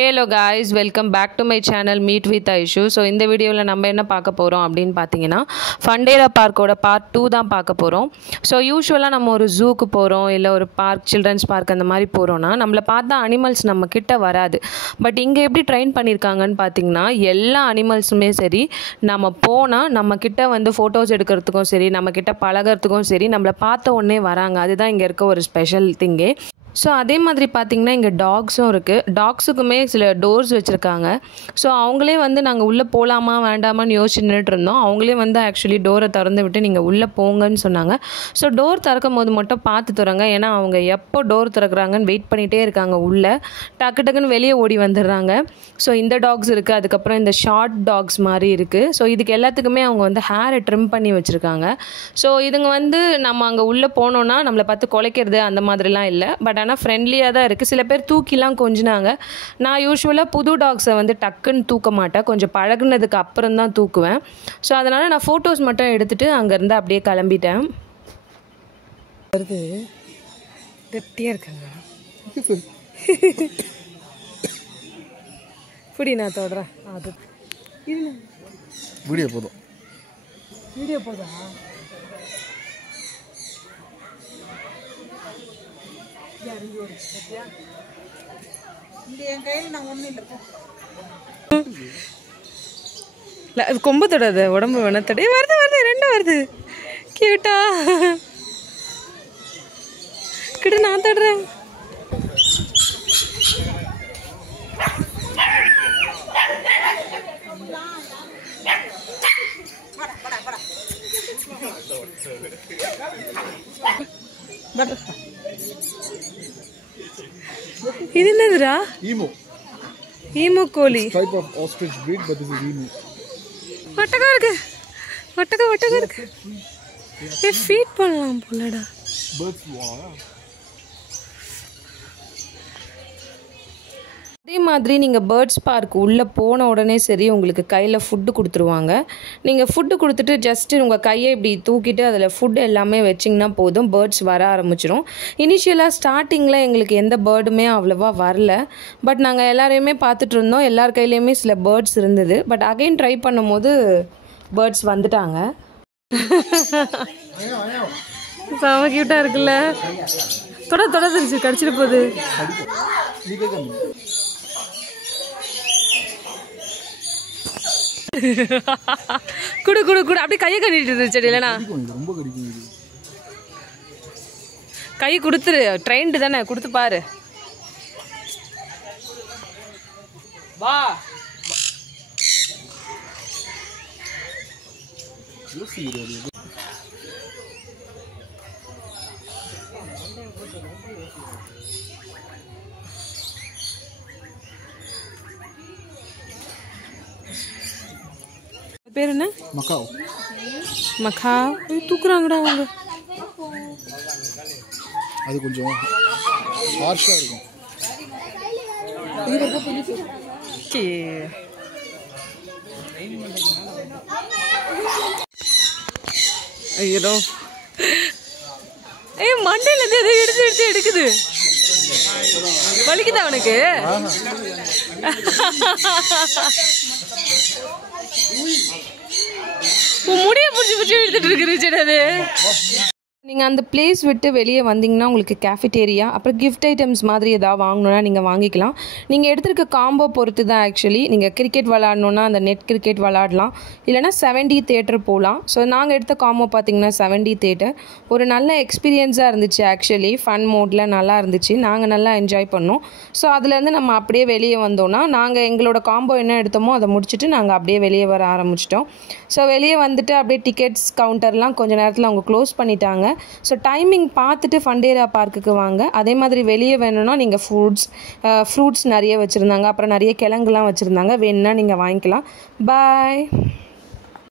Hello guys, welcome back to my channel Meet with Aishu. So இந்த வீடியோவில் நம்ம என்ன பார்க்க போகிறோம் அப்படின்னு பார்த்தீங்கன்னா ஃபண்டேரா பார்க்கோட பார்ட் 2 தான் பார்க்க போகிறோம். ஸோ யூஸ்வலாக நம்ம ஒரு ஜூக்கு போகிறோம் இல்லை ஒரு பார்க் சில்ட்ரன்ஸ் பார்க் அந்த மாதிரி போகிறோன்னா நம்மளை பார்த்தா அனிமல்ஸ் நம்ம கிட்ட வராது. பட் இங்கே எப்படி ட்ரெயின் பண்ணியிருக்காங்கன்னு பார்த்தீங்கன்னா எல்லா அனிமல்ஸுமே சரி நம்ம போனால் நம்ம கிட்ட வந்து ஃபோட்டோஸ் எடுக்கிறதுக்கும் சரி நம்ம கிட்ட பழகிறதுக்கும் சரி நம்மளை பார்த்த உடனே வராங்க. அதுதான் இங்கே இருக்க ஒரு ஸ்பெஷல் திங்கே. ஸோ அதே மாதிரி பார்த்திங்கன்னா இங்கே டாக்ஸும் இருக்குது. டாக்ஸுக்குமே சில டோர்ஸ் வச்சுருக்காங்க. ஸோ அவங்களே வந்து நாங்கள் உள்ளே போகலாமா வேண்டாமான்னு யோசிச்சு நின்றுட்டு இருந்தோம். அவங்களே வந்து ஆக்சுவலி டோரை திறந்து விட்டு நீங்கள் உள்ளே போங்கன்னு சொன்னாங்க. ஸோ டோர் திறக்கும் போது மட்டும் பார்த்து திறங்க, ஏன்னா அவங்க எப்போ டோர் திறக்கிறாங்கன்னு வெயிட் பண்ணிகிட்டே இருக்காங்க. உள்ளே டக்கு டக்குன்னு வெளியே ஓடி வந்துடுறாங்க. ஸோ இந்த டாக்ஸ் இருக்குது, அதுக்கப்புறம் இந்த ஷார்ட் டாக்ஸ் மாதிரி இருக்குது. ஸோ இதுக்கு எல்லாத்துக்குமே அவங்க வந்து ஹேரை ட்ரிம் பண்ணி வச்சுருக்காங்க. ஸோ இதுங்க வந்து நம்ம அங்கே உள்ளே போனோன்னா நம்மளை பார்த்து குலைக்கிறது அந்த மாதிரிலாம் இல்லை. பட் ஆனால் ஃப்ரெண்ட்லியாக தான் இருக்குது. சில பேர் தூக்கிலாம் கொஞ்சினாங்க. நான் யூஸ்வலாக புது டாக்ஸை வந்து டக்குன்னு தூக்க மாட்டேன், கொஞ்சம் பழகுனதுக்கு அப்புறம் தான் தூக்குவேன். ஸோ அதனால் நான் ஃபோட்டோஸ் மட்டும் எடுத்துகிட்டு அங்கேருந்து அப்படியே கிளம்பிட்டேன். கட்டியாக இருக்காங்க. இப்படி நான் தொடறேன். அது வீடியோ போதும். வீடியோ போதா? கொம்பு தொடாது, உடம்பு வேணா தடை. வருது வருது, ரெண்டும் வருது. கியூட்டா கிட்ட நான் தொடுறேன். இது என்னதுடா? ஈமோ. ஈமோ கோழி. Type of ostrich breed, but this is emu. ஒட்டகம் இருக்கு, ஒட்டகம் இருக்கு. ஃபீட் பண்ணலாம் போலடா. Birds. Wow. அதே மாதிரி நீங்கள் பேர்ட்ஸ் பார்க் உள்ளே போன உடனே சரி உங்களுக்கு கையில் ஃபுட்டு கொடுத்துருவாங்க. நீங்கள் ஃபுட்டு கொடுத்துட்டு ஜஸ்ட்டு உங்கள் கையை இப்படி தூக்கிட்டு அதில் ஃபுட்டு எல்லாமே வச்சிங்கன்னா போதும், பேர்ட்ஸ் வர ஆரம்பிச்சிடும். இனிஷியலாக ஸ்டார்டிங்கில் எங்களுக்கு எந்த பேர்டுமே அவ்வளோவா வரல. பட் நாங்கள் எல்லாரையுமே பார்த்துட்டு இருந்தோம், எல்லார் கையிலையுமே சில பேர்ட்ஸ் இருந்தது. பட் அகைன் ட்ரை பண்ணும்போது பேர்ட்ஸ் வந்துட்டாங்க. செம க்யூட்டாக இருக்குல்ல? தொட தெரிஞ்சு கடிச்சிட்டு போகுது. குடு குடு குடு அப்படியே கையை கட்டிட்டு இருந்துச்சு. இல்லைனா ரொம்ப கடிக்கும். கை கொடுத்துரு, ட்ரெயின்டு தானே, கொடுத்து பாரு. வா பேர் என்ன? மக்காவ். மக்காவ். தூக்குறாங்கடா அவங்க. அது கொஞ்சம் ஹார்ஷா இருக்கும். ஐயோ மண்டையில எதை எடுத்து எடுக்குது. வலிக்குதா அவனுக்கு? முடிய பிடிச்சி எடுத்துட்டு இருக்கு. அது நீங்கள் அந்த பிளேஸ் விட்டு வெளியே வந்தீங்கன்னா உங்களுக்கு கேஃபிட்டேரியா அப்புறம் கிஃப்ட் ஐட்டம்ஸ் மாதிரி ஏதாவது வாங்கணுன்னா நீங்கள் வாங்கிக்கலாம். நீங்கள் எடுத்துருக்க காம்போ பொறுத்து தான். ஆக்சுவலி நீங்கள் கிரிக்கெட் விளாட்ணுன்னா அந்த நெட் கிரிக்கெட் விளாடலாம், இல்லைனா 7D தியேட்டர் போகலாம். ஸோ நாங்கள் எடுத்த காம்போ பார்த்திங்கன்னா 7D தியேட்டர் ஒரு நல்ல எக்ஸ்பீரியன்ஸாக இருந்துச்சு. ஆக்சுவலி ஃபன் மோடில் நல்லா இருந்துச்சு, நாங்கள் நல்லா என்ஜாய் பண்ணோம். ஸோ அதுலேருந்து நம்ம அப்படியே வெளியே வந்தோன்னா நாங்கள் எங்களோட காம்போ என்ன எடுத்தோமோ அதை முடிச்சுட்டு நாங்கள் அப்படியே வெளியே வர ஆரம்பிச்சிட்டோம். ஸோ வெளியே வந்துட்டு அப்படியே டிக்கெட்ஸ் கவுண்டர்லாம் கொஞ்சம் நேரத்தில் அவங்க க்ளோஸ் பண்ணிட்டாங்க. ஸோ டைமிங் பார்த்துட்டு ஃபண்டேரா பார்க்குக்கு வாங்க. அதே மாதிரி வெளியே வேணும்னா நீங்கள் ஃப்ரூட்ஸ் நிறைய வச்சுருந்தாங்க, அப்புறம் நிறைய கிழங்குலாம் வச்சுருந்தாங்க, வேணும்னா நீங்கள் வாங்கிக்கலாம். பாய்.